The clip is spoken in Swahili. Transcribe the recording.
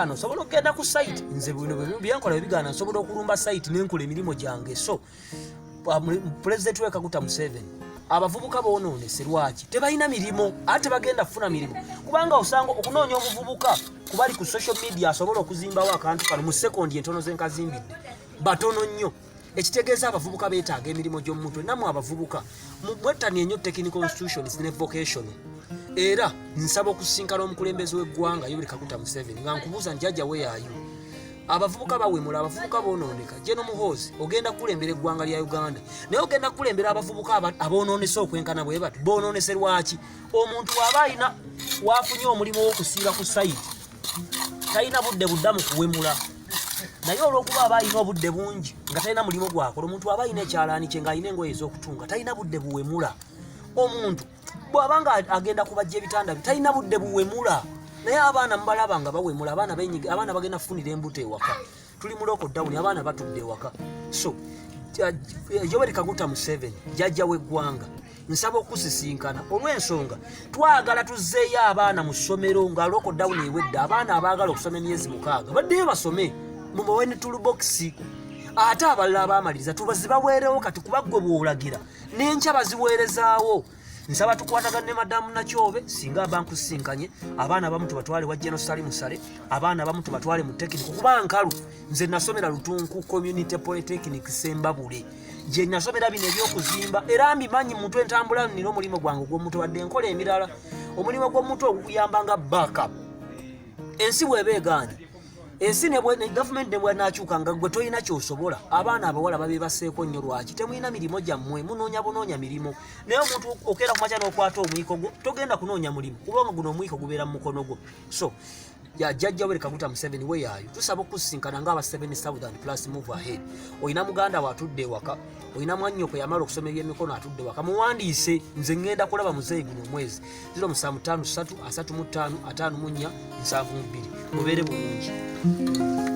ano sobola okugenda ku site nze bino byankola bigana sobola okulumba site nenkola emirimu gyange. So President we Kaguta Museveni abavubuka boononese lwaki tebalina mirimo ate bagenda kufuna mirimo kubanga osanga okunoonya obuvubuka kubali ku social media asobola okuzimbawo akantu kano mu sekondi entono zenkazimbidde batono nnyo. Ekitegeeza abavubuka beetaaga emirimu gy'omutwe namwe abavubuka mwettani ennyo technical institutions ne vocation. Era nsaba okusinkana omukulembeze w'eggwanga Yoweri Kaguta Museveni nga nkubuuza njajja weeyaayo abavubuka bawemula abavubuka boononeka Jeno Muhoozi ogenda kulembera eggwanga lya Uganda naye ogenda kulembera abavubuka aboononese okwenkana bwe bati boononese lwaki? Omuntu waba alina waafunye omulimu w'okusiira ku sayiti talina budde buddamu kuwemula naye olw'okuba aba alina obudde bungi nga talina mulimu gwakola omuntu aba alina ekyalaani kye ng'alina engoye ez'okutunga talina budde buwemula. Omuntu bw'abanga agenda kubajja ebitanda talina budde buwemula naye abaana mubalaba nga bawemula abaana benyiga abaana bagenda kufunira embuto ewaka tuli mu lockdown abaana batudde ewaka. So Yoweri Kaguta Museveni jjajja w'eggwanga nsaba okusisinkana olw'ensonga twagala tuzzeeyo abaana mu ssomero nga lockdown ewedde abaana abaagala okusoma emyezi 6 baddeyo basome mubawe ne toolbox ate abalala abaamaliriza tubazibaweerewo kati kuba ggwe bw'olagira n'enkya baziweerezaawo. Nsaba tukwatagana ne Madamu Nakyobe singa abantu sinkanye abaana abamu tubatwale wa General Sali Musale abaana abamu tubatwale mu technical kuba nkalu nze nasomera Lutunku Community Polytechnic Sembabule je nasomera bino ebyokuzimba era mbimanyi muntu entambula nina omulimu gwange gw'omuntu wadde nkola emirala omulimu gw'omuntu okuyamba nga backup ensi bw'ebeeganye ensi ne government ne bw'anaakyuka nga gwe toyina ky'osobola abaana abawala babeebaseeko nnyo lwaki temulina mirimo gyammwe bunoonya mirimo naye omuntu okeera ku makya n'okwata omwiko gwo togenda kunoonya mulimu kubanga guno omwiko gubeera mu mukono gwo. So jjajja Yoweri Kaguta Museveni weeyaayo tusaba okusinkana ng'aba 7,000 plus move ahead. Oyina muganda watudde ewaka oyina mwannyoko yamala okusoma ebyemikono atudde ewaka muwandiise nze ngenda kulaba muzeeyi guno omwezi 0753 35 54 72 mubeere bulungi.